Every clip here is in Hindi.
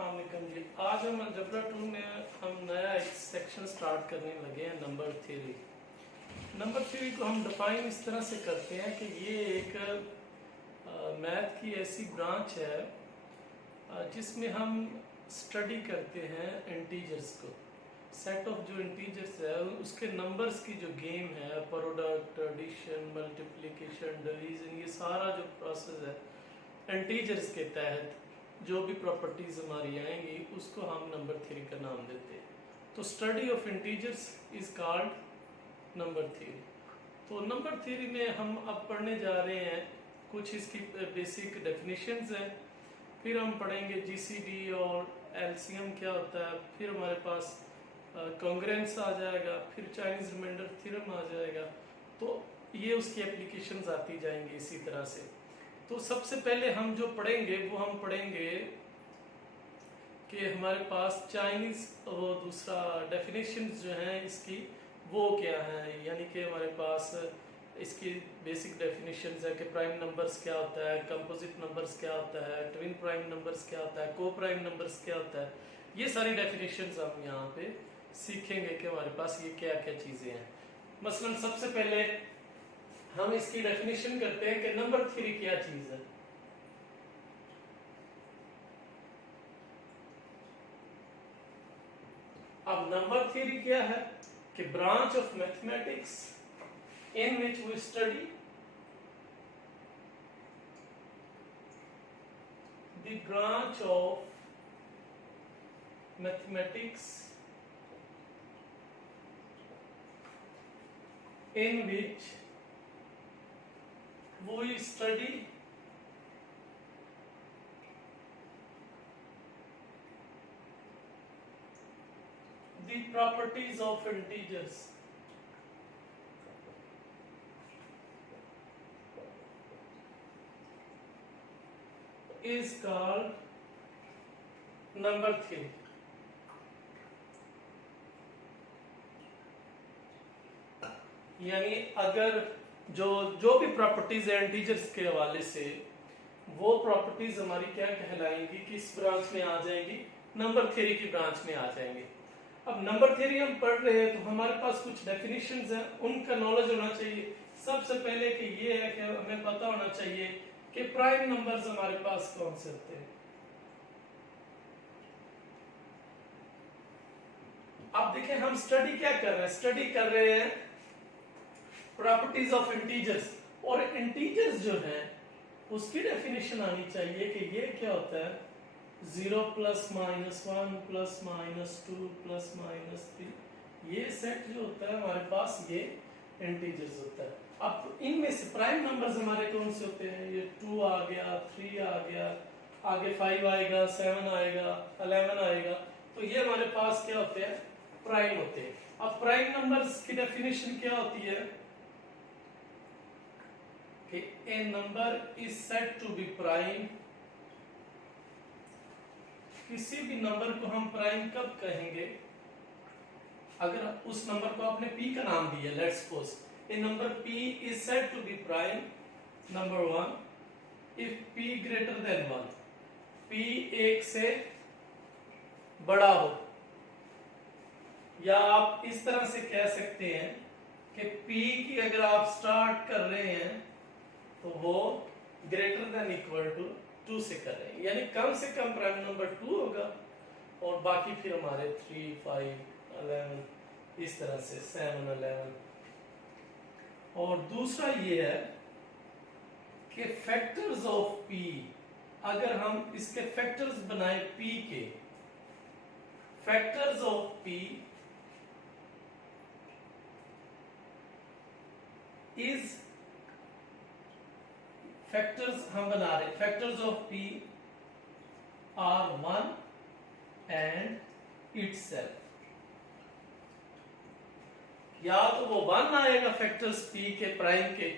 अस्सलामुअलैकुम जी। आज हम अलजेब्रा 2 में हम नया एक सेक्शन स्टार्ट करने लगे हैं, नंबर थ्योरी। नंबर थ्योरी को हम डिफाइन इस तरह से करते हैं कि ये एक मैथ की ऐसी ब्रांच है जिसमें हम स्टडी करते हैं इंटीजर्स को। सेट ऑफ जो इंटीजर्स है उसके नंबर्स की जो गेम है, प्रोडक्ट, एडिशन, मल्टीप्लिकेशन, डिवीजन, ये सारा जो प्रोसेस है इंटीजर्स के तहत जो भी प्रॉपर्टीज हमारी आएंगी उसको हम नंबर थ्योरी का नाम देते हैं। तो study of integers is called number theory. तो नंबर थ्योरी में हम अब पढ़ने जा रहे हैं कुछ इसकी बेसिक डेफिनेशंस हैं, फिर हम पढ़ेंगे जीसीडी और एलसीएम क्या होता है, फिर हमारे पास कॉन्ग्रेंस आ जाएगा, फिर चाइनीज रिमाइंडर थ्योरम आ जाएगा। तो ये उसकी एप्लीकेशंस आती जाएंगी इसी तरह से। तो सबसे पहले हम जो पढ़ेंगे वो हम पढ़ेंगे कि हमारे पास चाइनीज और दूसरा डेफिनेशंस जो हैं इसकी वो क्या हैं, यानी कि हमारे पास इसकी बेसिक डेफिनेशंस है कि प्राइम नंबर्स क्या होता है, कंपोजिट नंबर्स क्या होता है, ट्विन प्राइम नंबर्स क्या होता है, को प्राइम नंबर्स क्या होता है। ये सारी डेफिनेशंस हम यहाँ पे सीखेंगे कि हमारे पास ये क्या क्या चीज़ें हैं। मसलन सबसे पहले हम इसकी डेफिनेशन करते हैं कि नंबर थ्योरी क्या चीज है। अब नंबर थ्योरी क्या है कि branch of mathematics in which we study the branch of mathematics in which we study the properties of integers is called number theory। यानी अगर जो भी प्रॉपर्टीज है इंटीजर्स के हवाले से, वो प्रॉपर्टीज हमारी क्या कहलाएंगी, किस ब्रांच में आ जाएंगी, नंबर थ्योरी की ब्रांच में आ जाएंगी। अब नंबर थ्योरी हम पढ़ रहे हैं तो हमारे पास कुछ डेफिनेशंस हैं, उनका नॉलेज होना चाहिए। सबसे पहले कि ये है कि हमें पता होना चाहिए कि प्राइम नंबर्स हमारे पास कौन से होते हैं। अब देखिए हम स्टडी क्या कर रहे हैं, स्टडी कर रहे हैं प्रॉपर्टीज ऑफ इंटीजर्स, और इंटीजर्स जो है उसकी डेफिनेशन आनी चाहिए कि ये क्या होता है, 0 plus minus 1 plus minus 2 plus minus 3, ये सेट जो होता है हमारे पास ये इंटीजर्स होता है। अब इनमें से प्राइम नंबर्स हमारे कौन से होते हैं, ये 2 आ गया, 3 आ गया, आगे 5 आएगा, 7 आएगा, 11 आएगा। तो ये हमारे पास क्या होते हैं, प्राइम होते हैं। अब प्राइम नंबर्स की डेफिनेशन क्या होती है कि a number is said to be prime। किसी भी नंबर को हम प्राइम कब कहेंगे, अगर उस नंबर को आपने p का नाम दिया, let's suppose a number p is said to be prime, number 1 if p greater than 1, p 1 से बड़ा हो, या आप इस तरह से कह सकते हैं कि p की अगर आप स्टार्ट कर रहे हैं तो वो ग्रेटर देन इक्वल टू 2 से कर रहे हैं, यानी कम से कम प्राइम नंबर 2 होगा, और बाकी फिर हमारे 3, 5, 11 इस तरह से 7, 11। और दूसरा ये है कि फैक्टर्स ऑफ p, अगर हम इसके फैक्टर्स बनाए p के, factors of p is, factors हम बना रहे, factors of p are 1 and itself. या तो वो 1 आएगा फैक्टर्स p के प्राइम के,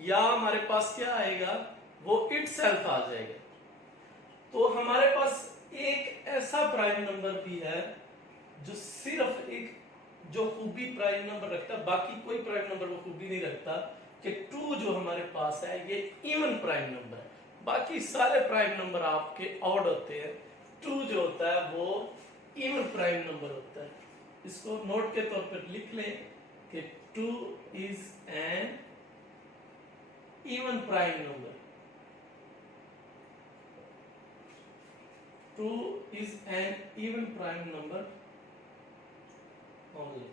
या हमारे पास क्या आएगा, वो इटसेल्फ आ जाएगा। तो हमारे पास एक ऐसा प्राइम नंबर भी है जो सिर्फ एक जो खूबी प्राइम नंबर रखता है, बाकी कोई प्राइम नंबर वो खूबी नहीं रखता कि 2 जो हमारे पास है ये इवन प्राइम नंबर है, बाकी सारे प्राइम नंबर आपके ऑड होते हैं। 2 जो होता है वो इवन प्राइम नंबर होता है। इसको नोट के तौर पर लिख लें कि 2 is an even prime number. 2 is an even prime number only,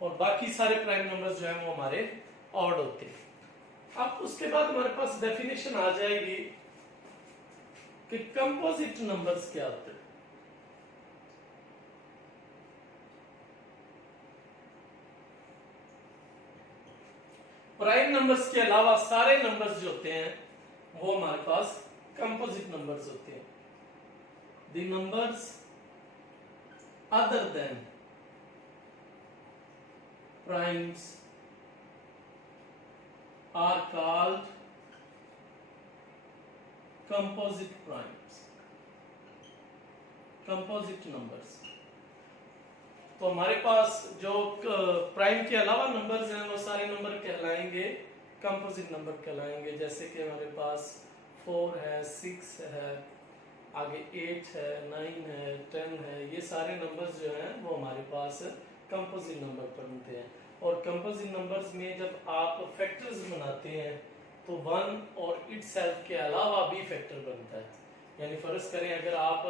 और बाकी सारे प्राइम नंबर्स जो हैं वो हमारे ऑड होते हैं। अब उसके बाद हमारे पास डेफिनेशन आ जाएगी कि कंपोजिट नंबर्स क्या होते हैं। प्राइम नंबर्स के अलावा सारे नंबर्स जो होते हैं वो हमारे पास कंपोजिट नंबर्स होते हैं। The numbers other than primes are called composite primes, composite numbers। तो हमारे पास जो प्राइम के अलावा नंबर्स हैं वो सारे नंबर कहलाएंगे कंपोजिट नंबर कहलाएंगे। जैसे कि हमारे पास 4 है, 6 है, आगे 8 है, 9 है, 10 है, ये सारे नंबर्स जो हैं वो हमारे पास कंपोजिट नंबर बनते हैं। और कंपोजिट नंबर्स में जब आप फैक्टर्स बनाते हैं तो 1 और इटसेल्फ के अलावा भी फैक्टर बनता है। यानी फर्ज करें अगर आप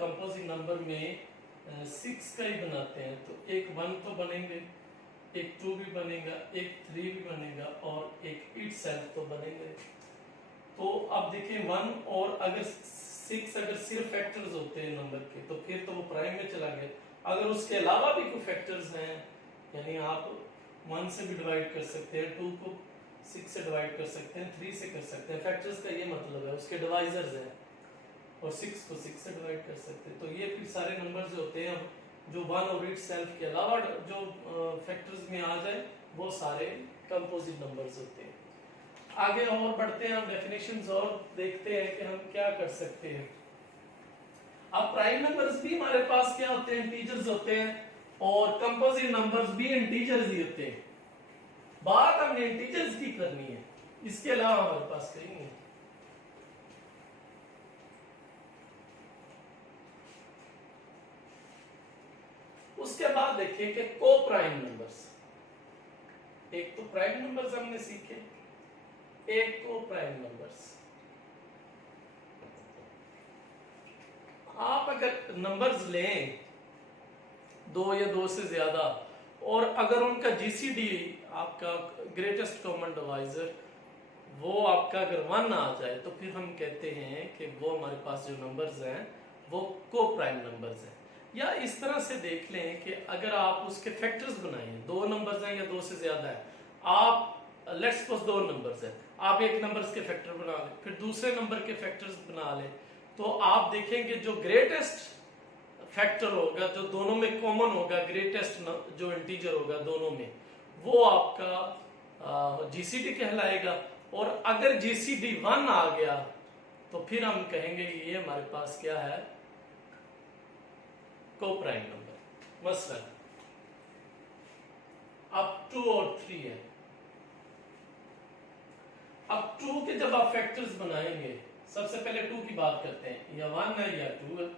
कंपोजिट नंबर में 6 का ही बनाते हैं तो एक 1 तो बनेंगे, एक 2 भी बनेगा, एक 3 भी बनेगा और एक इटसेल्फ तो बनेंगे। तो अब देखिए 1 और अगर 6 अगर सिर्फ फैक्टर्स होते हैं नंबर के तो फिर तो वो प्राइम में चला गया। अगर उसके अलावा भी कोई फैक्टर्स हैं, यानी आप 1 से भी डिवाइड कर सकते हैं, 2 को 6 से डिवाइड कर सकते हैं, 3 से कर सकते हैं। फैक्टर्स का ये मतलब है, उसके डिवाइजर्स हैं, और 6 को 6 से डिवाइड कर सकते हैं। तो ये फिर सारे नंबर जो होते हैं जो 1 और इटसेल्फ के अलावा जो फैक्टर्स में आ जाए वो सारे कंपोजिट नंबर्स होते हैं। आगे और बढ़ते हैं, हम डेफिनेशंस और देखते हैं कि हम क्या कर सकते हैं। अब प्राइम नंबर्स भी हमारे पास क्या होते हैं, इंटीजर्स होते हैं, और कंपोजिट नंबर्स भी इंटीजर्स ही होते हैं। बात हमने इंटीजर्स की करनी है, इसके अलावा हमारे पास कहीं नहीं। उसके बाद देखिए कि को प्राइम नंबर्स। एक तो प्राइम नंबर्स हमने सीखे, एक को प्राइम नंबर्स। आप अगर नंबर्स लें 2 या 2 से ज्यादा, और अगर उनका जीसीडी आपका ग्रेटेस्ट कॉमन डिवाइजर वो आपका अगर 1 आ जाए तो फिर हम कहते हैं कि वो हमारे पास जो नंबर्स हैं वो को प्राइम नंबर्स हैं। या इस तरह से देख लें कि अगर आप उसके फैक्टर्स बनाएं, 2 नंबर्स हैं या 2 से ज्यादा है, आप लेट्स सपोज 2 नंबर्स हैं, आप एक नंबर्स के फैक्टर बना लें, फिर दूसरे नंबर के फैक्टर्स बना लें, तो आप देखेंगे जो ग्रेटेस्ट फैक्टर होगा, जो दोनों में कॉमन होगा, ग्रेटेस्ट जो इंटीजर होगा दोनों में, वो आपका जीसीडी कहलाएगा। और अगर जीसीडी 1 आ गया तो फिर हम कहेंगे ये हमारे पास क्या है, को प्राइम नंबर। मसलन अब 2 और 3 है। अब 2 के जब आप फैक्टर्स बनाएंगे, सबसे पहले 2 की बात करते हैं, या 1 है या 2 है,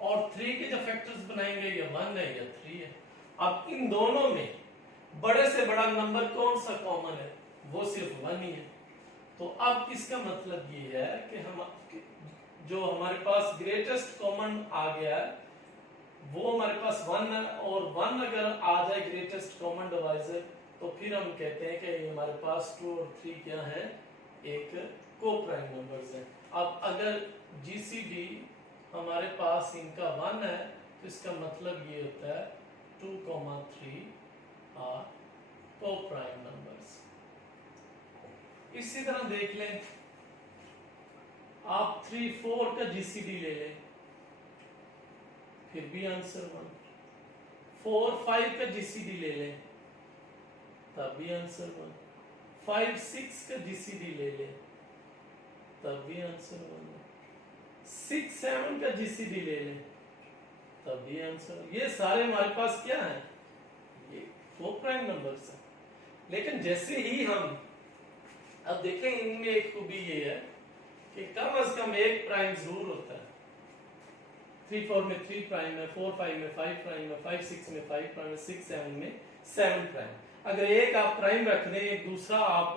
और 3 के जब फैक्टर्स बनाएंगे या 1 है या 3 है। अब इन दोनों में बड़े से बड़ा नंबर कौन सा कॉमन है, वो सिर्फ 1 ही है। तो अब इसका मतलब ये है कि हम जो हमारे पास ग्रेटेस्ट कॉमन आ गया है वो हमारे पास 1 है, और 1 अगर आ जाए ग्रेटेस्ट कॉमन डिवाइजर तो फिर हम कहते हैं कि हमारे पास 2 और 3 क्या है, एक को प्राइम नंबर्स हैं। अब अगर जीसीडी हमारे पास इनका 1 है तो इसका मतलब ये होता है 2, 3 आर को प्राइम नंबर्स। इसी तरह देख लें, आप 3, 4 का जीसीडी ले लें, फिर भी आंसर 1। 4, 5 का जीसीडी ले लें, तब भी आंसर 1। 5, 6 का जीसीडी ले लें, तब भी आंसर 1। 6, 7 का जीसीडी ले लें, तब भी आंसर। ये सारे हमारे पास क्या है, ये को प्राइम नंबर्स हैं। लेकिन जैसे ही हम अब देखें, इनमें एक खूबी ये है कि कम से कम एक प्राइम जरूर होता है। 3 4 में 3 प्राइम है, 4 5 में 5 प्राइम है, 5 6 में 5 प्राइम है, 6 7 में 7 प्राइम। अगर एक आप प्राइम रख दें, एक दूसरा आप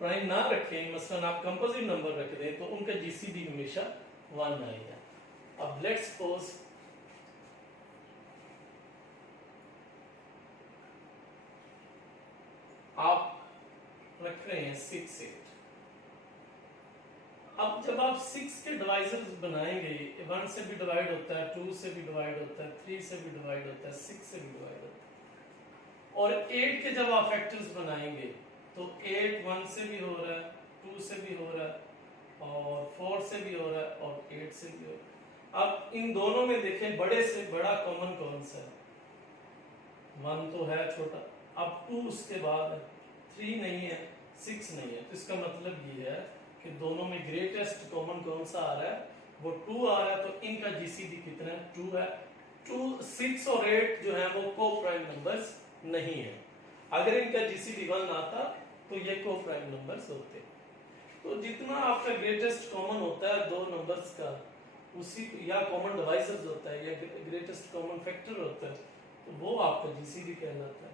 प्राइम ना रखें, मसलन आप कंपोजिट नंबर रख दें, तो उनका जीसीडी हमेशा 1 आएगा। अब लेट्स सपोज आप रख रहे हैं 6 8। अब जब आप 6 के डिवाइजर्स बनाएंगे, 1 से भी डिवाइड होता है, 2 से भी डिवाइड होता है, 3 से भी डिवाइड होता है, 6 से भी डिवाइड होता है, और 8 के जब आप फैक्टर्स बनाएंगे तो 8 1 से भी हो रहा है, 2 से भी हो रहा है, और 4 से भी हो रहा है, और 8 से भी हो रहा है। अब इन दोनों में देखें बड़े से बड़ा कॉमन कौन सा है? 1 तो है छोटा, अब 2 उसके बाद है, 3 नहीं है, 6 नहीं है, तो इसका मतलब ये है कि दोनों में ग्रेटेस्ट कॉमन कौन सा आ रहा है? वो 2 आ रहा है, तो इनका जीसीडी कितना है? 2 है। 2 6 और 8 जो है वो को प्राइम नंबर्स नहीं है। अगर इनका जीसीडी 1 आता तो ये को प्राइम नंबर्स होते। तो जितना आपका ग्रेटेस्ट कॉमन होता है दो नंबर्स का, उसी या कॉमन डिवाइजर्स होता है या ग्रेटेस्ट कॉमन फैक्टर होता है, तो वो आपका जीसीडी कहलाता है।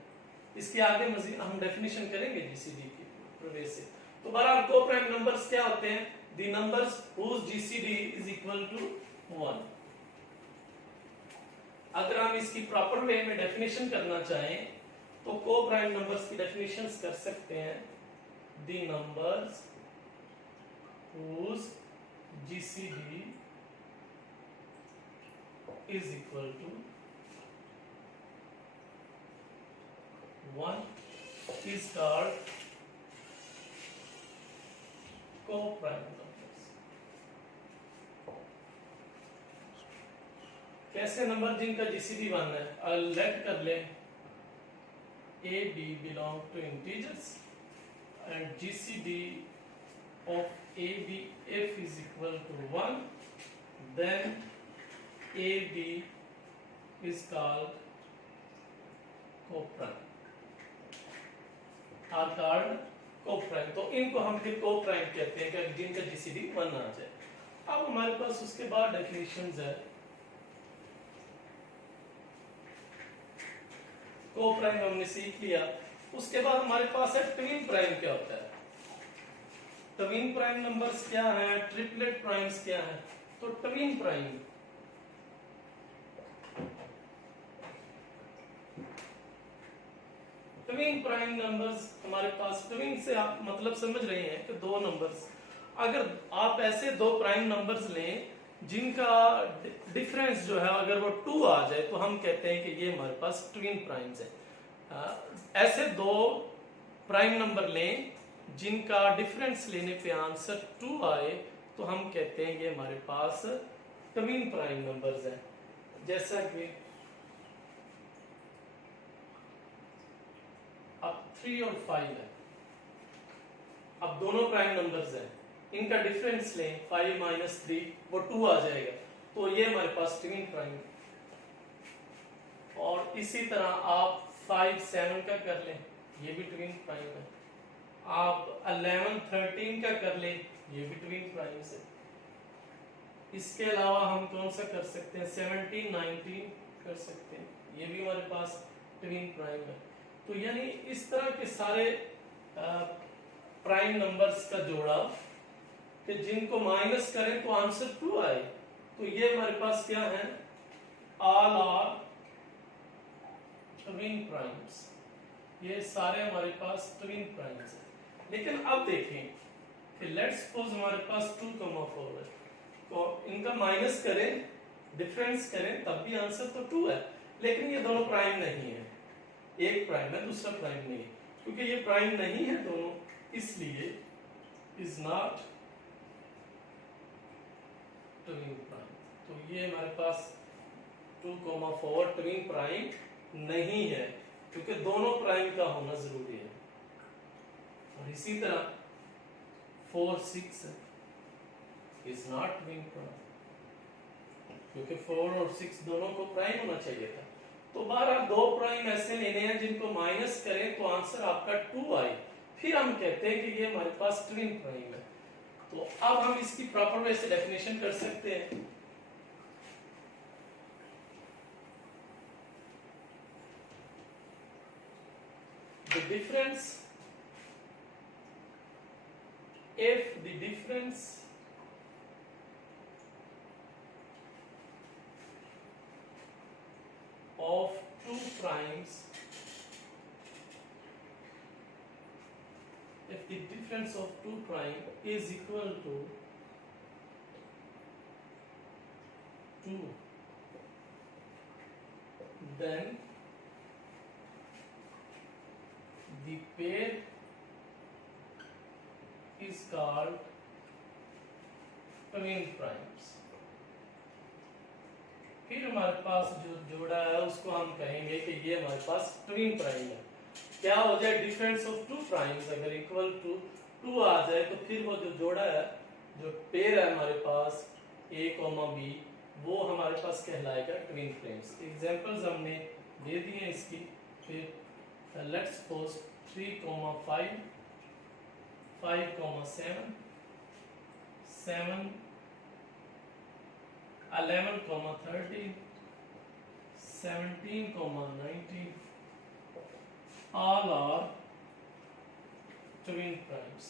इसके आगे मजीद हम डेफिनेशन करेंगे जीसीडी की प्रवेश से। तो बहरहाल को प्राइम नंबर्स क्या होते हैं? The numbers whose GCD is equal to 1। अगर हम इसकी प्रॉपर वे में डेफिनेशन करना चाहें तो को प्राइम नंबर्स की डेफिनेशंस कर सकते हैं। The numbers whose GCD is equal to 1 is called coprime numbers. कैसे नंबर जिनका जीसीडी 1 है? लेट कर ले a b belong to integers and GCD of a b if is equal to 1, then a b is called coprime, are called coprime. तो इनको हम फिर को-प्राइम कहते हैं कि जिनका जीसीडी 1 आ जाए। अब हमारे पास उसके बाद डेफिनेशंस है। को-प्राइम हमने सीख लिया, उसके बाद हमारे पास है ट्विन प्राइम क्या होता है। ट्विन प्राइम नंबर्स क्या है, ट्रिपलेट प्राइम्स क्या है? तो twin prime twin prime numbers हमारे पास, ट्विन से आप मतलब समझ रहे हैं कि दो नंबर्स, अगर आप ऐसे दो प्राइम नंबर्स लें जिनका डिफरेंस जो है अगर वो 2 आ जाए तो हम कहते हैं कि ये हमारे पास ट्विन प्राइम्स है। ऐसे दो प्राइम नंबर लें जिनका डिफरेंस लेने पे आंसर 2 आए तो हम कहते हैं ये हमारे पास ट्विन प्राइम नंबर्स हैं। जैसा कि अब 3 और 5 है, अब दोनों प्राइम नंबर्स हैं, इनका डिफरेंस लें 5 माइनस 3 वो 2 आ जाएगा, तो ये हमारे पास ट्विन प्राइम है। और इसी तरह आप 5 7 का कर लें, ये भी ट्विन प्राइम है। आप 11 13 का कर लें, ये भी ट्विन प्राइम है। इसके अलावा हम कौन सा कर सकते हैं? 17 19 कर सकते हैं, ये भी हमारे पास ट्विन प्राइम है। तो यानी इस तरह के सारे प्राइम नंबर्स का जोड़ा कि जिनको माइनस करें तो आंसर 2 आए, तो ये हमारे पास क्या है? ऑल आर ट्विन प्राइम्स, ये सारे हमारे पास ट्विन प्राइम्स हैं। लेकिन अब देखें कि लेट्स सपोज हमारे पास 2,4 है, तो इनका माइनस करें, डिफरेंस करें, तब भी आंसर तो 2 है। लेकिन ये दोनों प्राइम नहीं है, एक प्राइम है दूसरा प्राइम नहीं है, क्योंकि ये प्राइम नहीं है दोनों, इसलिए इज नॉट ट्विन प्राइम। तो ये हमारे पास 2,4 ट्विन प्राइम नहीं है, क्योंकि दोनों प्राइम का होना जरूरी है। और इसी तरह 4 6 इज नॉट ट्विन प्राइम, क्योंकि 4 और 6 दोनों को प्राइम होना चाहिए था। तो 12 दो प्राइम ऐसे लेने हैं जिनको माइनस करें तो आंसर आपका 2 आए, फिर हम कहते हैं कि ये हमारे पास ट्विन प्राइम है। तो अब हम इसकी प्रॉपर वे से डेफिनेशन कर सकते हैं। difference of two primes, if the difference of two prime is equal to 2, then the pair is called twin primes. फिर हमारे पास जो जोड़ा है उसको हम कहेंगे कि ये हमारे पास ट्विन प्राइम है। क्या हो जाए, डिफरेंस ऑफ टू प्राइम्स अगर इक्वल टू 2 आ जाए तो फिर वो जो जोड़ा है, जो पेयर है हमारे पास a, b, वो हमारे पास कहलाएगा ट्विन प्राइम्स। एग्जांपल्स हमने दे दिए हैं इसकी। फिर let's suppose 3, 5, 5, 7, 7, 11, 13, 17, 19, all are twin primes।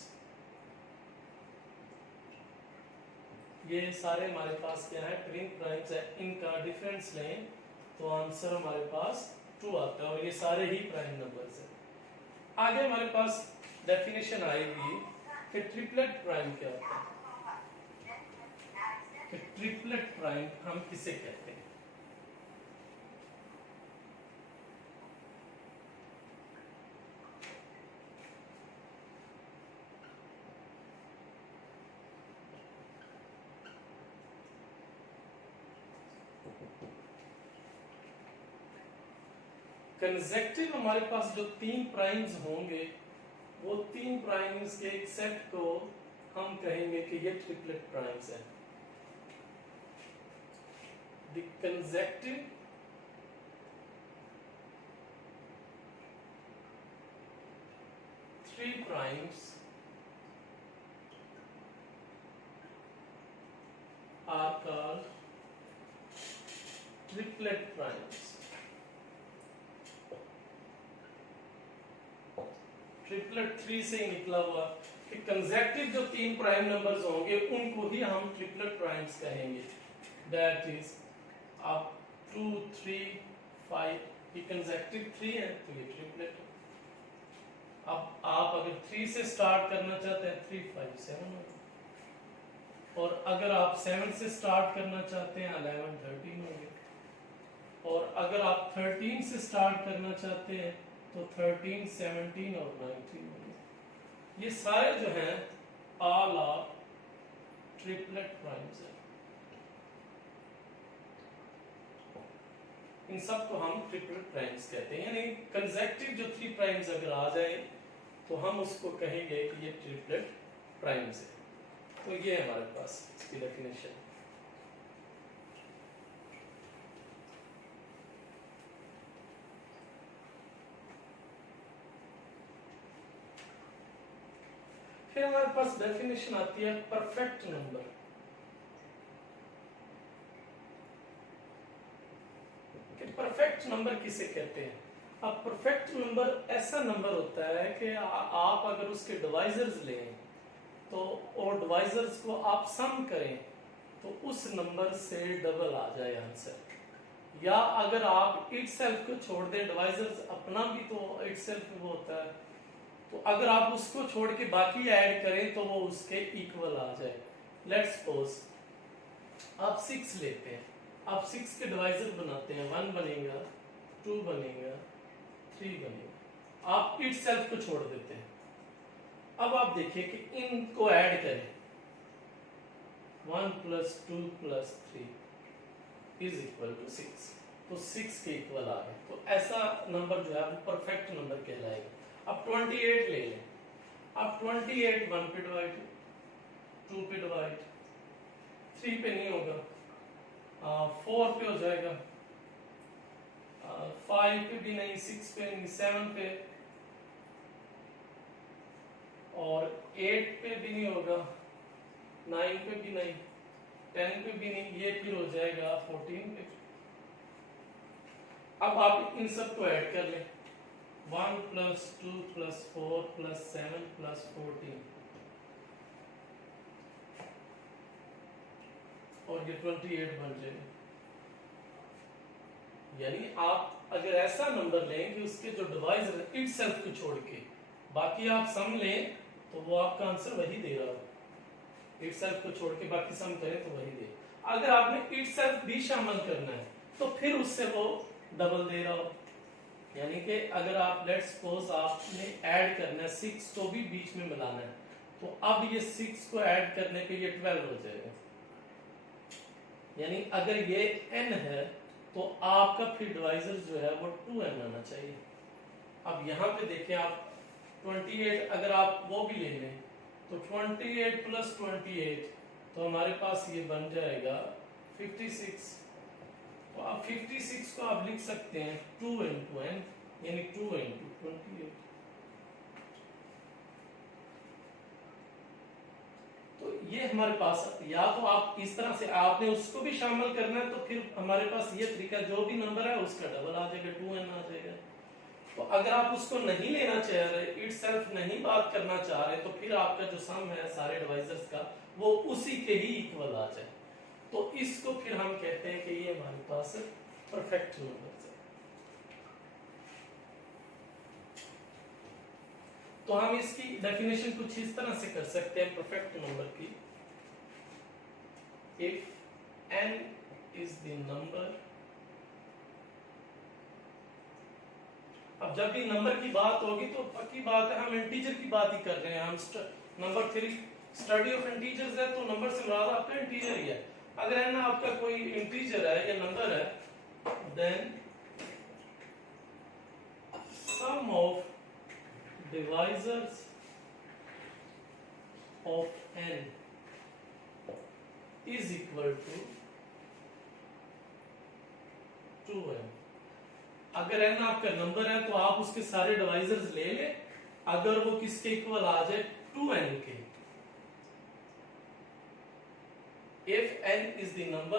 ये सारे हमारे पास क्या है, ट्विन प्राइम्स है। इनका डिफरेंस लें तो आंसर हमारे पास 2 आता है और ये सारे ही प्राइम नंबर्स हैं। आगे हमारे पास डेफिनेशन आएगी कि ट्रिपलेट प्राइम क्या होता है। कि ट्रिपलेट प्राइम हम किसे कहते हैं। कंसेक्टिव हमारे पास जो 3 प्राइम्स होंगे, वो 3 प्राइम्स के एक सेट को हम कहेंगे कि ये ट्रिपलेट प्राइम्स है। The consecutive three primes are called triplet primes। Triplet 3 से ही निकला हुआ कि कंसेक्टिव जो 3 प्राइम नंबर्स होंगे उनको ही हम ट्रिपलेट प्राइम्स कहेंगे। दैट इज अब 2, 3, 5 ये कंसेक्टिव 3 है तो ये ट्रिपलेट। अब आप अगर 3 से स्टार्ट करना चाहते हैं 3, 5, 7 होगा। और अगर आप 7 से स्टार्ट करना चाहते हैं 11, 13 होंगे। और अगर आप 13 से स्टार्ट करना चाहते हैं तो 13, 17 और 19 होंगे। ये सारे जो हैं ऑल आर ट्रिपलेट प्राइम्स हैं। इन सब को हम ट्रिपलेट प्राइम्स कहते हैं। यानी कंसेक्टिव जो 3 प्राइम्स अगर आ जाए तो हम उसको कहेंगे कि ये ट्रिपलेट प्राइम्स है। तो ये है हमारे पास इसकी डेफिनेशन। फिर हमारे पास डेफिनेशन आती है परफेक्ट नंबर। कि परफेक्ट नंबर किसे कहते हैं। अब परफेक्ट नंबर ऐसा नंबर होता है कि आप अगर उसके डिवाइजर्स लें तो और डिवाइजर्स को आप सम करें तो उस नंबर से डबल आ जाए आंसर। या अगर आप इट सेल्फ को छोड़ दें, डिवाइजर्स अपना भी तो इट सेल्फ वो होता है, तो अगर आप उसको छोड़ के बाकी ऐड करें तो वो उसके इक्वल आ जाए। लेट्स सपोज आप 6 लेते हैं, आप 6 के डिवाइजर बनाते हैं, 1 बनेगा, 2 बनेगा, 3 बनेगा। आप इट सेल्फ को छोड़ देते हैं। अब आप देखिए कि इनको ऐड करें, 1 + 2 + 3 इज इक्वल टू 6, तो 6 के इक्वल आ गए। तो ऐसा नंबर जो है वो परफेक्ट नंबर कहलाएगा। अब 28 ले लें। अब 28 1 पे डिवाइड, 2 पे डिवाइड, 3 पे नहीं होगा, 4 पे हो जाएगा, 5 पे भी नहीं, 6 पे नहीं, 7 पे और 8 पे भी नहीं होगा, 9 पे भी नहीं, 10 पे भी नहीं, ये फिर हो जाएगा 14 पे। अब आप इन सब को ऐड कर लें। 1 प्लस 2 प्लस 4 प्लस 7 प्लस 14 और ये 28 बन जाएगा। यानी आप अगर ऐसा नंबर लें कि उसके जो डिवाइजर है इट सेल्फ को छोड़ के बाकी आप सम लें तो वो आपका आंसर वही दे रहा हो। इट सेल्फ को छोड़ के बाकी सम करें तो वही दे। अगर आपने इट सेल्फ भी शामिल करना है तो फिर उससे वो डबल दे रहा हो। यानी कि अगर आप लेट्स सपोज आपने ऐड करना है 6 को भी बीच में मिलाना है तो अब ये 6 को ऐड करने पे ये 12 हो जाएगा। यानी अगर ये n है तो आपका फिर डिवाइजर जो है वो 2n आना चाहिए। अब यहाँ पे देखें आप 28 अगर आप वो भी ले लें तो 28 प्लस 28 तो हमारे पास ये बन जाएगा 56। तो आप 56 को आप लिख सकते हैं 2 into n यानी 2 into 28। तो ये हमारे पास या तो आप इस तरह से आपने उसको भी शामिल करना है तो फिर हमारे पास ये तरीका जो भी नंबर है उसका डबल आ जाएगा 2n आ जाएगा। तो अगर आप उसको नहीं लेना चाह रहे इट सेल्फ नहीं बात करना चाह रहे तो फिर आपका जो सम है सारे डिवाइजर्स का वो उसी के ही इक्वल आ जाए। तो इसको फिर हम कहते हैं कि ये हमारे पास परफेक्ट नंबर है। तो हम इसकी डेफिनेशन कुछ इस तरह से कर सकते हैं परफेक्ट नंबर की। If n is the number, अब जब भी नंबर की बात होगी तो पक्की बात है हम इंटीजर की बात ही कर रहे हैं। हम नंबर 3 स्टडी ऑफ इंटीजर्स है तो नंबर से मुराद आपका इंटीजर ही है। अगर n आपका कोई इंटीजर है या नंबर है then sum of divisors of n is equal to 2n। अगर n आपका नंबर है तो आप उसके सारे डिवाइजर्स ले लें अगर वो किसके इक्वल आ जाए 2n के। If n is the number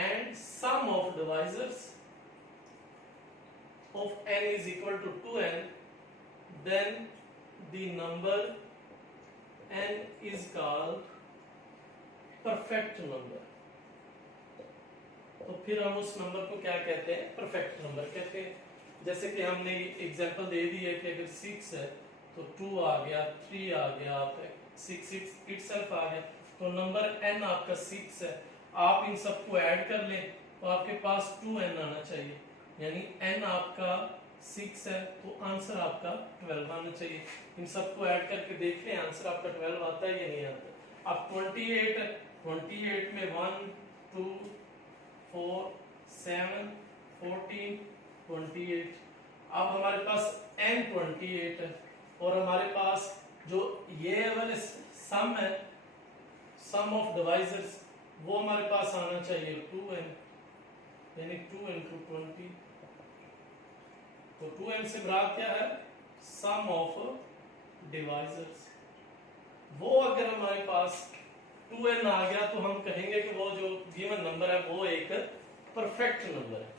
and sum of divisors of n is equal to 2n, then the number n is called perfect number। तो फिर हम उस नंबर को क्या कहते हैं? परफेक्ट नंबर कहते हैं। जैसे कि हमने एग्जांपल दे दी है कि अगर 6 है तो 2 आ गया, 3 आ गया, 6 इटसेल्फ आ गया, तो नंबर n आपका 6 है। आप इन सबको ऐड कर लें तो आपके पास 2n आना चाहिए। यानी n आपका 6 है तो आंसर आपका 12 आना चाहिए। इन सबको ऐड करके देख लें आंसर आपका 12 आता है या नहीं आता। अब 28 में 1 2 4 7 14 28। अब हमारे पास n 28 है और हमारे पास जो ये वाले सम है सम ऑफ डिवाइजर्स वो हमारे पास आना चाहिए 2n यानी 2 into 20। तो 2n से मुराद क्या है? सम ऑफ डिवाइजर्स। वो अगर हमारे पास 2n आ गया तो हम कहेंगे कि वो जो गिवन नंबर है वो एक परफेक्ट नंबर है।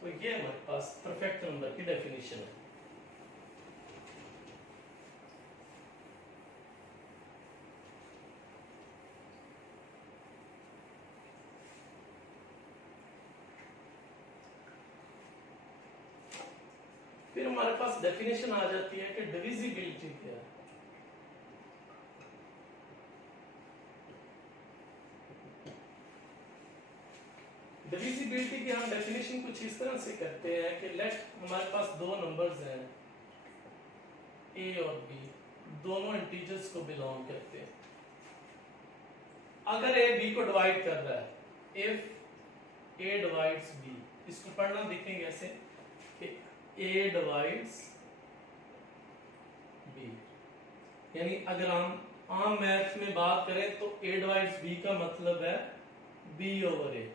तो ये हमारे पास परफेक्ट नंबर की डेफिनेशन है। फिर हमारे पास डेफिनेशन आ जाती है कि डिविजिबिलिटी क्या है। डिविजिबिलिटी की हम डेफिनेशन कुछ इस तरह से करते हैं कि लेट हमारे पास दो नंबर्स हैं a और b, दोनों इंटीजर्स को बिलोंग करते हैं। अगर a b को डिवाइड कर रहा है, इफ a डिवाइड्स b, इसको पढ़ना देखेंगे ऐसे कि a डिवाइड्स b, यानी अगर हम आम मैथ में बात करें तो a डिवाइड्स b का मतलब है b over a,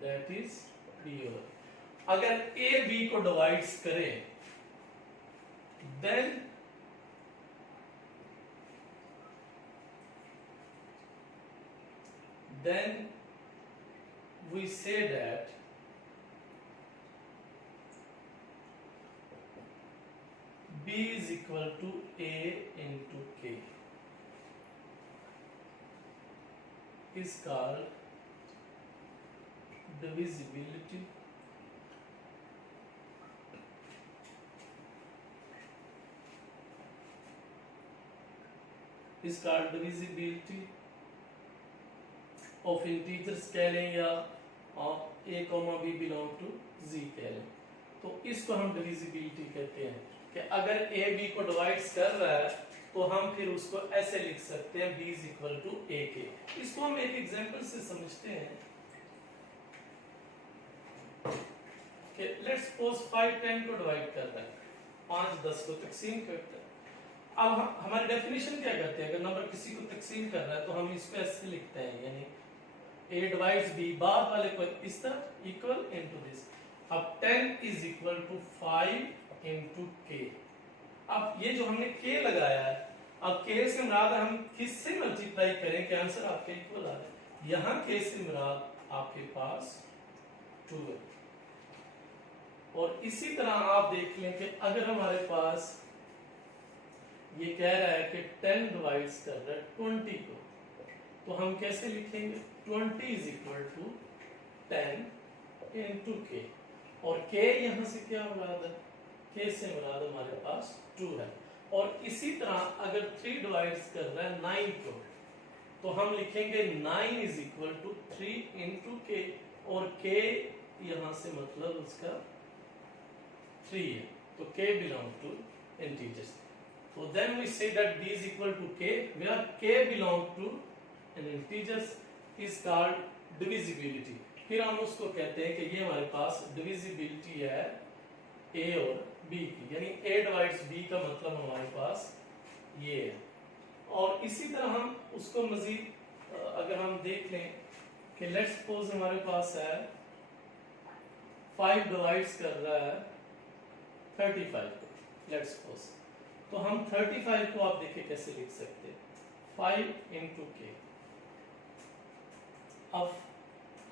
that is b over. अगर a b को डिवाइड्स करे then we say that b is equal to a into k is called divisibility of integers कह लें या a, b belong to z कह लें। तो इसको हम डिविजिबिलिटी कहते हैं कि अगर a b को डिवाइड्स कर रहा है तो हम फिर उसको ऐसे लिख सकते हैं b is equal to a k। इसको हम एक एग्जांपल से समझते हैं कि लेट्स सपोज 5 10 को डिवाइड कर रहा है, 5 10 को तकसीम करता है। अब हमारी डेफिनेशन क्या करते हैं, अगर नंबर किसी को तकसीम कर रहा है तो हम इसको ऐसे लिखते हैं, यानी a डिवाइड्स b, बाद वाले को इस तरह इक्वल इनटू दिस। अब 10 is equal to 5 into k। अब ये जो हमने k लगाया है, अब k से मुराद हम किससे मल्टीप्लाई करें कि आंसर आपके इक्वल आ जाए। यहाँ k से मुराद आपके पास 2 है। और इसी तरह आप देख लें कि अगर हमारे पास ये कह रहा है कि 10 डिवाइड्स कर रहा है 20 को, तो हम कैसे लिखेंगे, 20 is equal to 10 into k। और k यहाँ से क्या मुराद है, k से मुराद हमारे पास 2 है। और इसी तरह अगर 3 डिवाइड्स कर रहा है 9 को, तो हम लिखेंगे 9 is equal to 3 into k। और k यहाँ से मतलब उसका 3 है, तो k belong to integers। So then we say that b is equal to k, where k belong to an integers is called divisibility। फिर हम उसको कहते हैं कि ये हमारे पास divisibility है a और b की, यानी a divides b का मतलब हमारे पास ये है। और इसी तरह हम उसको मजीद अगर हम देख लें कि लेट्स सपोज हमारे पास है 5 डिवाइड्स कर रहा है 35 को, लेट्स सपोज, तो हम 35 को आप देखिए कैसे लिख सकते हैं, 5 इंटू k।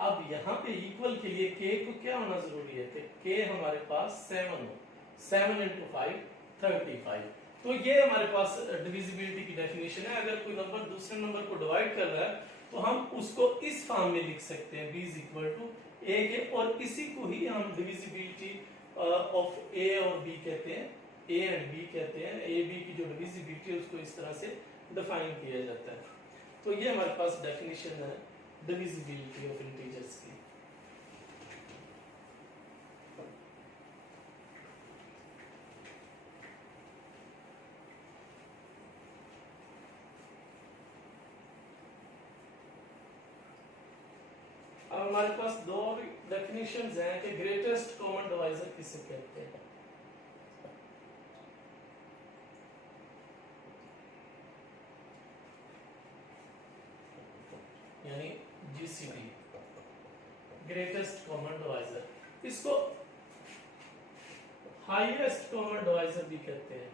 अब यहाँ पे इक्वल के लिए k को क्या होना जरूरी है कि k हमारे पास 7 हो, 7 इंटू 5 35। तो ये हमारे पास डिविजिबिलिटी की डेफिनेशन है। अगर कोई नंबर दूसरे नंबर को डिवाइड कर रहा है तो हम उसको इस फॉर्म में लिख सकते हैं, b is equal to a के, और इसी को ही हम डिविजिबिलिटी ऑफ a और b कहते हैं, a एंड b कहते हैं। a b की जो डिविजिबिलिटी है उसको इस तरह से डिफाइन किया जाता है। तो ये हमारे पास डेफिनेशन है डिविजिबिलिटी ऑफ इंटीजर्स की। अब हमारे पास दो और डेफिनेशंस हैं कि ग्रेटेस्ट कॉमन डिवाइजर किसे कहते हैं। यानी जीसीडी, ग्रेटेस्ट कॉमन डिवाइजर। इसको हाईएस्ट कॉमन डिवाइजर भी कहते हैं,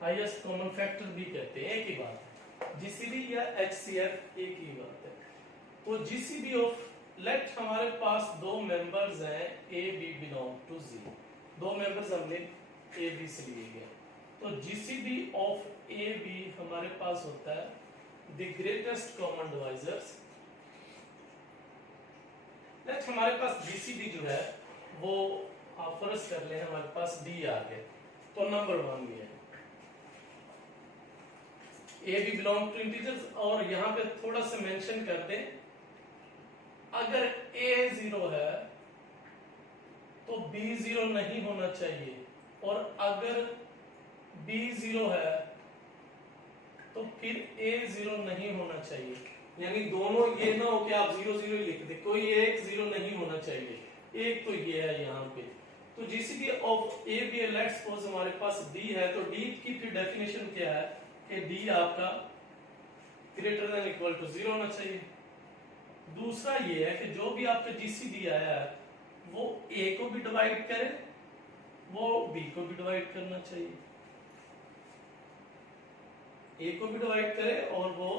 हाईएस्ट कॉमन फैक्टर भी कहते हैं, एक ही बात है। जीसीडी या एचसीएफ एक ही बात है। तो जीसीडी ऑफ, लेट हमारे पास दो मेंबर्स हैं ए बी बिलोंग टू जी, दो मेंबर्स हमने ए बी से लिए गए, तो जीसीडी ऑफ ए बी हमारे पास होता है the greatest common divisors. Let हमारे पास जीसीडी जो है वो आप फर्ज कर लें हमारे पास डी आ गए, तो नंबर 1 भी है, a b belong to integers. और यहाँ पे थोड़ा सा मेंशन कर दें, अगर a 0 है तो b 0 नहीं होना चाहिए, और अगर b 0 है तो फिर a 0 नहीं होना चाहिए। यानी दोनों ये ना हो कि आप 0 0 ही लिख दे, कोई एक 0 नहीं होना चाहिए, एक तो ये है यहाँ पे। तो GCD of a b, let's suppose हमारे पास d है, तो d की फिर डेफिनेशन क्या है कि d आपका ग्रेटर देन इक्वल टू 0 होना चाहिए। दूसरा ये है कि जो भी आपका जीसीडी आया है वो a को भी डिवाइड करे, वो b को भी डिवाइड करना चाहिए, a को भी डिवाइड करे और वो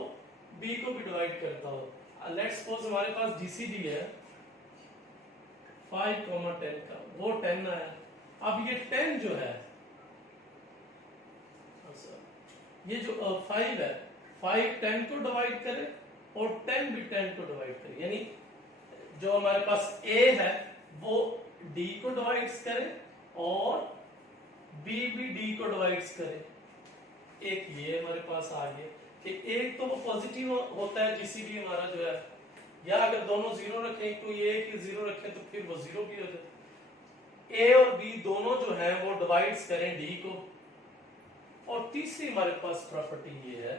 b को भी डिवाइड करता हो। लेट्स सपोज हमारे पास जीसीडी है 5, 10 का, वो 10 आया। अब ये 10 जो है ये जो 5 है, 5 10 को डिवाइड करे और 10 भी 10 को डिवाइड करे, यानी जो हमारे पास a है वो d को डिवाइड करे और b भी d को डिवाइड करे। एक ये हमारे पास आ गया कि एक तो वो पॉजिटिव होता है जीसीडी हमारा जो है, या अगर दोनों जीरो रखें तो ये कि जीरो रखें तो फिर वो जीरो भी हो जाए। ए और बी दोनों जो है वो डिवाइड्स करें डी को। और तीसरी हमारे पास प्रॉपर्टी ये है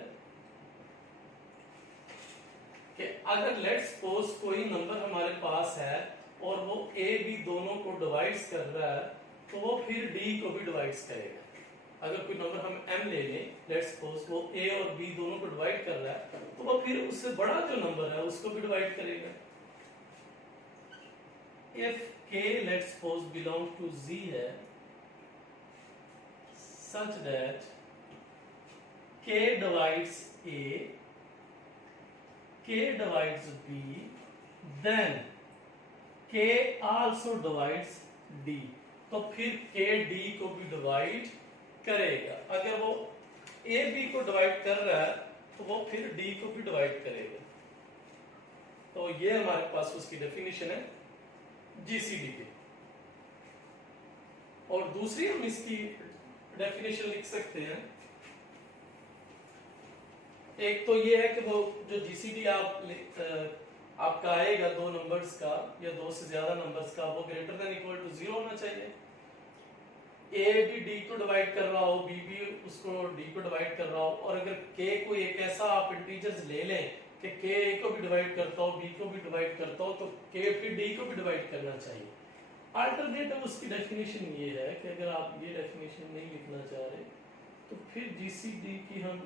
कि अगर लेट्स सपोज कोई नंबर हमारे पास है और वो ए बी दोनों को डिवाइड्स कर रहा है तो वो फिर डी को भी डिवाइड्स करेगा। अगर कोई नंबर हम m ले लें, लेट्स सपोज वो a और b दोनों को डिवाइड कर रहा है तो वो फिर उससे बड़ा जो नंबर है उसको भी डिवाइड करेगा। if k let's suppose belong to z है such that k divides a, k divides b, then k also divides d, तो फिर k d को भी डिवाइड करेगा। अगर वो ए बी को डिवाइड कर रहा है तो वो फिर डी को भी डिवाइड करेगा। तो ये हमारे पास उसकी डेफिनेशन है जीसीडी की। और दूसरी हम इसकी डेफिनेशन लिख सकते हैं, एक तो ये है कि वो जो जीसीडी आपका आएगा दो नंबर्स का या दो से ज्यादा नंबर्स का, वो ग्रेटर देन इक्वल टू 0 होना चाहिए। ए भी डी को डिवाइड कर रहा हो, बी भी उसको डी को डिवाइड कर रहा हो, और अगर के को एक ऐसा आप इंटीजर्स ले लें कि के ए को भी डिवाइड करता हो, बी को भी डिवाइड करता हो, तो के फिर डी को भी डिवाइड करना चाहिए। अल्टरनेटिव उसकी डेफिनेशन ये है कि अगर आप ये डेफिनेशन नहीं लिखना चाह रहे तो फिर जीसीडी की हम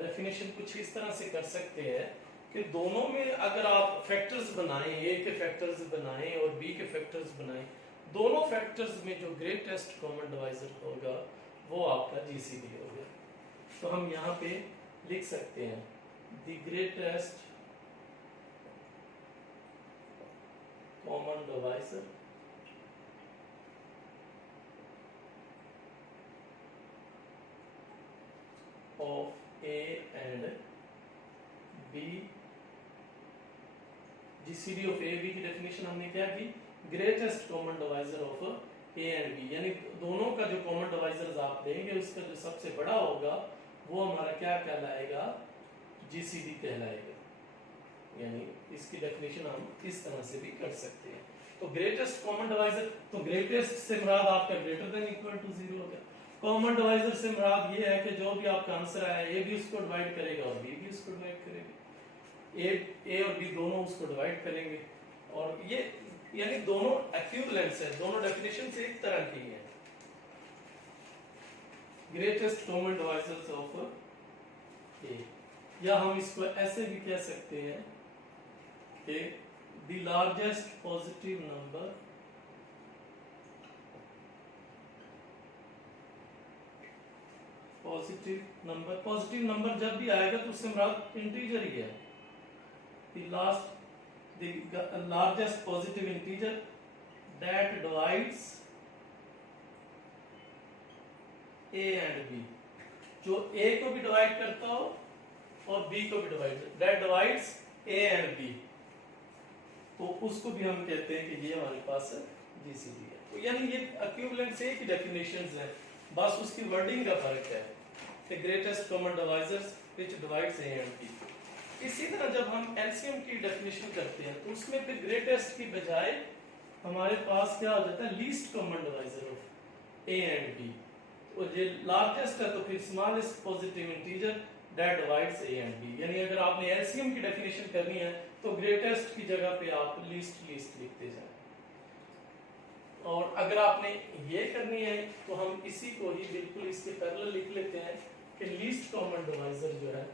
डेफिनेशन कुछ इस तरह से कर सकते हैं कि दोनों में अगर आप फैक्टर्स बनाएं, ए के फैक्टर्स बनाएं और बी के फैक्टर्स बनाएं, दोनों फैक्टर्स में जो ग्रेटेस्ट कॉमन डिवाइजर होगा वो आपका जीसीडी होगा। तो हम यहाँ पे लिख सकते हैं the greatest common divisor of a and b. GCD of a b की डेफिनेशन हमने क्या की, greatest common divisor of a and b, यानी दोनों का जो कॉमन डिवाइजर्स आप देंगे उसका जो सबसे बड़ा होगा वो हमारा क्या कहलाएगा, जीसीडी कहलाएगा। यानी इसकी डेफिनेशन हम इस तरह से भी कर सकते हैं। तो ग्रेटेस्ट कॉमन डिवाइजर, तो ग्रेटेस्ट से मुराद आपका ग्रेटर देन इक्वल टू 0 हो गया। कॉमन डिवाइजर से मुराद ये है कि जो भी आपका आंसर आया ए भी उसको डिवाइड करेगा और बी भी उसको डिवाइड करेगा, ए और बी दोनों उसको डिवाइड करेंगे। और ये यानी दोनों इक्विवेलेंट्स है, दोनों डेफिनेशन से एक तरह की है। ग्रेटेस्ट कॉमन डिवाइजर्स ऑफ ए, या हम इसको ऐसे भी कह सकते हैं कि the largest positive number positive number जब भी आएगा तो उससे मुराद इंटीजर ही है। the largest positive integer that divides a and b, जो a को भी डिवाइड करता हो और b को भी divide, that divides a and b, तो उसको भी हम कहते हैं कि ये हमारे पास जीसीडी है। तो यानी ये इक्विवेलेंट से एक ही डेफिनेशंस है, बस उसकी वर्डिंग का फर्क है। The greatest common divisors which divides a and b। इसी तरह जब हम एलसीएम की डेफिनेशन करते हैं तो उसमें फिर ग्रेटेस्ट की बजाय हमारे पास क्या हो जाता है, least common divisor of a and b. तो ये लार्जेस्ट है तो फिर smallest positive integer that divides a and b. यानी अगर आपने एलसीएम की डेफिनेशन करनी है तो ग्रेटेस्ट की जगह पे आप लीस्ट लिखते जाएं, और अगर आपने ये करनी है तो हम इसी को ही बिल्कुल इसके पैरेलल लिख लेते हैं कि लीस्ट कॉमन डिवाइजर जो है,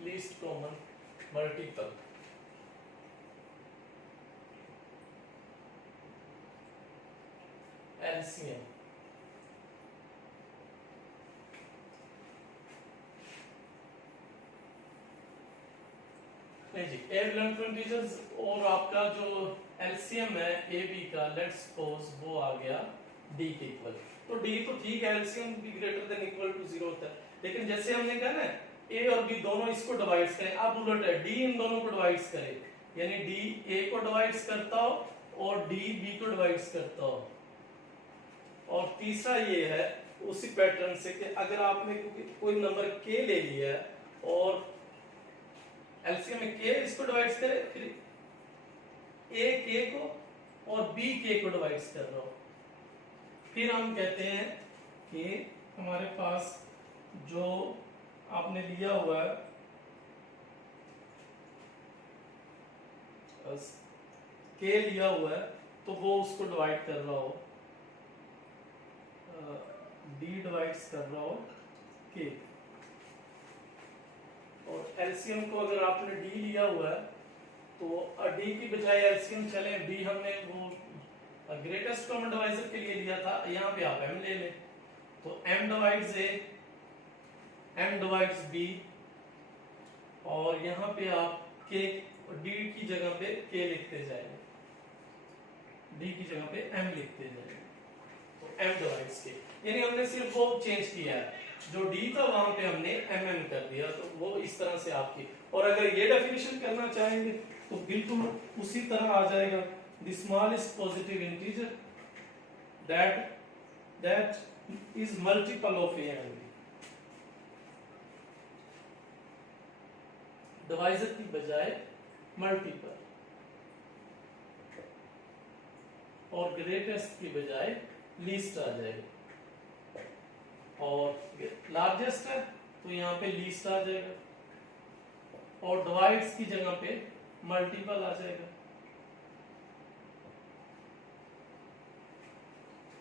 लीस्ट कॉमन मल्टीपल, एलसीएम। जी एवलेंट इंटीजर्स, और आपका जो एलसीएम है ए बी का, लेट्स सपोज वो आ गया डी के इक्वल। तो डी तो ठीक है, एलसीएम भी ग्रेटर देन इक्वल टू 0 होता है, लेकिन जैसे हमने कहा ना ए और बी दोनों इसको डिवाइड करें, अब उलट है, डी इन दोनों को डिवाइड करे, यानी डी ए को डिवाइड करता हो और डी बी को डिवाइड करता हो। और तीसरा ये है उसी पैटर्न से कि अगर आपने कोई नंबर के ले लिया है और एलसीएम में के इसको डिवाइड करे, फिर ए के को और बी के को डिवाइड कर रहा हो, फिर हम कहते हैं कि हमारे पास जो आपने लिया हुआ है के लिया हुआ है तो वो उसको डिवाइड कर रहा हो, डी डिवाइड्स कर रहा हो के, और एलसीएम को अगर आपने डी लिया हुआ है तो डी की बजाय एलसीएम चले, बी हमने वो ग्रेटेस्ट कॉमन डिवाइजर के लिए लिया था, यहाँ पे आप m ले लें, तो m divides a, m divides b, और यहाँ पे आप k d की जगह पे k लिखते जाएंगे, d की जगह पे m लिखते जाएंगे, तो m डिवाइड्स k, यानी हमने सिर्फ वो चेंज किया है, जो d था वहां पे हमने mm कर दिया, तो वो इस तरह से आपकी। और अगर ये डेफिनेशन करना चाहेंगे तो बिल्कुल उसी तरह आ जाएगा, the smallest positive integer that is multiple of a and b, divisor की बजाय मल्टीपल, और ग्रेटेस्ट की बजाय लीस्ट आ जाएगा, और लार्जेस्ट है तो यहाँ पे लीस्ट आ जाएगा, और डिवाइड्स की जगह पे मल्टीपल आ जाएगा,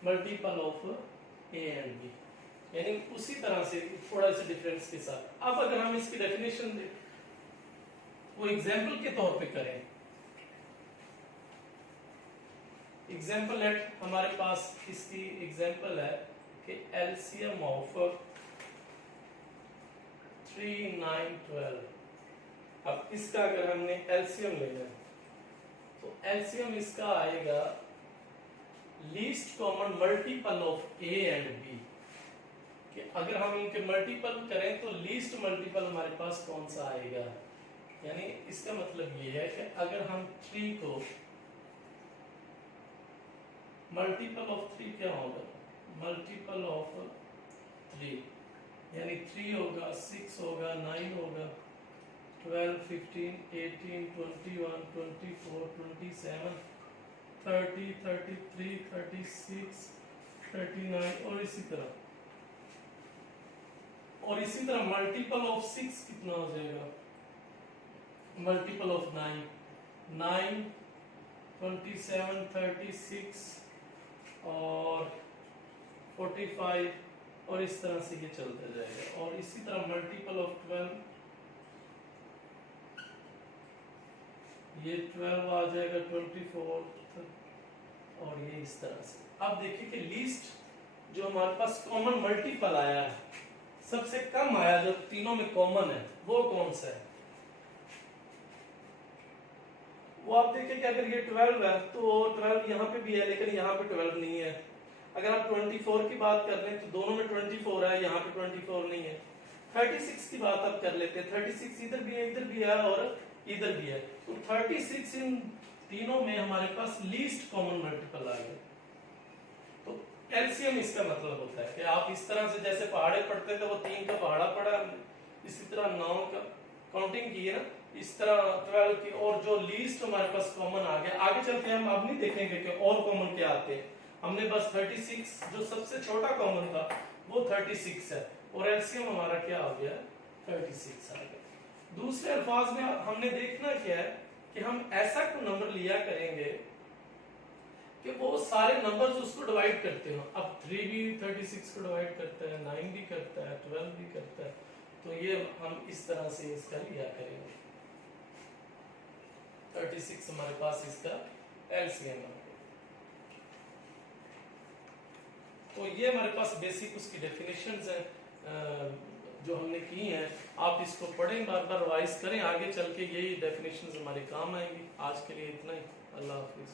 multiple of a and b, यानी उसी तरह से थोड़ा सा डिफरेंस के साथ। अब अगर हम इसकी डेफिनेशन दें वो एग्जांपल के तौर पे करें, एग्जांपल लेट हमारे पास इसकी एग्जांपल है कि एलसीएम ऑफ 3, 9, 12। अब इसका अगर हमने एलसीएम लेना है तो एलसीएम इसका आएगा least common multiple of a and b, कि अगर हम इनके मल्टीपल करें तो लीस्ट मल्टीपल हमारे पास कौन सा आएगा, यानी इसका मतलब ये है कि अगर हम 3 को मल्टीपल ऑफ 3 क्या होगा, मल्टीपल ऑफ 3, यानी 3 होगा, 6 होगा, 9 होगा, 12, 15, 18, 21, 24, 27, 30, 33, 36, 39 और इसी तरह। और इसी तरह मल्टीपल ऑफ 6 कितना हो जाएगा, मल्टीपल ऑफ 9, 9, 27, 36 और 45 और इस तरह से ये चलता जाएगा। और इसी तरह मल्टीपल ऑफ 12, ये 12 आ जाएगा, 24 और ये इस तरह से। अब देखिए कि लीस्ट जो हमारे पास कॉमन मल्टीपल आया है, सबसे कम आया जो तीनों में कॉमन है, वो कौन सा है, वो आप देखिए कि अगर ये 12 है तो 12 यहाँ पे भी है लेकिन यहाँ पे 12 नहीं है। अगर आप 24 की बात कर लें तो दोनों में 24 है, यहाँ पे 24 नहीं है। 36 की बात आप कर लेते हैं, 36 इधर भी है, इधर भी है और इधर भी है, तो 36 इन तीनों में हमारे पास लीस्ट कॉमन मल्टीपल आ गया। तो एलसीएम इसका मतलब होता है कि आप इस तरह से जैसे पहाड़े पढ़ते थे, वो 3 का पहाड़ा पड़ा, इसी तरह 9 का काउंटिंग की है ना, इस तरह 12 की, और जो लीस्ट हमारे पास कॉमन आ गया। आगे चलते हम अब नहीं देखेंगे कि और कॉमन क्या आते हैं, हमने बस 36 जो सबसे छोटा कॉमन था वो 36 है, और एलसीएम हमारा क्या हो गया, 36 आ गया। दूसरे अल्फाज में हमने देखना क्या है कि हम ऐसा कोई नंबर लिया करेंगे कि वो सारे नंबर्स उसको डिवाइड करते हो। अब 3 भी 36 को डिवाइड करता है, 9 भी करता है, 12 भी करता है, तो ये हम इस तरह से इसका लिया करेंगे। 36 हमारे पास इसका एलसीएम है। तो ये हमारे पास बेसिक उसकी डेफिनेशंस हैं जो हमने की हैं। आप इसको पढ़ें, बार बार रिवाइज करें, आगे चल के यही डेफिनेशंस हमारे काम आएंगी। आज के लिए इतना ही, अल्लाह हाफिज।